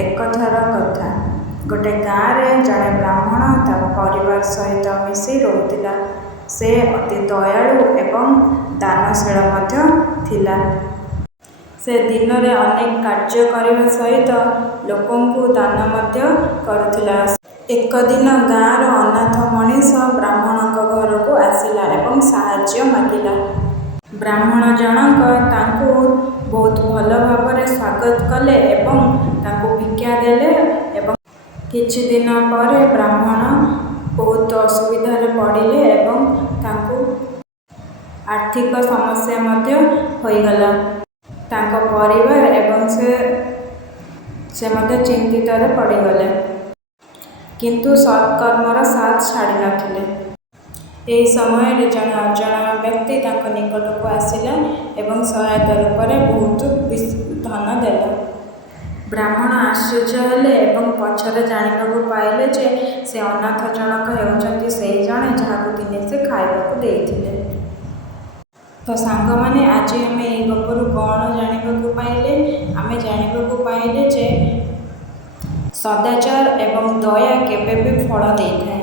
Actor कथा गोटे गाँव में जड़े ब्राह्मण ता परिवार सहित मिसी रोला। से अति दयालु एवं दानशील थिला। से दिन में अनेक कार्य करने सहित लोकंकु दान करुथिला। एक दिन गाँव अनाथ मनीष ब्राह्मण घर को आसिला एवं साहाय्य मागिला। ब्राह्मण जनक तांकु बहुत भल भाव स्वागत कले एवं तांकु भिक्षा देले। एवं किछि दिन पर ब्राह्मण बहुत असुविधा पड़िले एवं तांकु आर्थिक समस्या होइगला। तांको परिवार एवं से चिंतित पड़गले किंतु सत्कर्मर साथ छाड़ी नथिले। यही समय जन अजण व्यक्ति तांको निकट को आसिला एवं सहायता रूप में बहुत धन देला। ब्राह्मण आश्चर्य हेले एवं पछरे जानिबाकु पाइले जे से अनाथ जनक हेउचंती सेही जणे जहाकु दिने से खाइबाकु देइथिले। तो सांग माने आज आम ये गपरू कौन जानिबाकु पाइले? आमे जानिबाकु पाइले जे सदाचार एवं दया केबे भी फल देइथाए।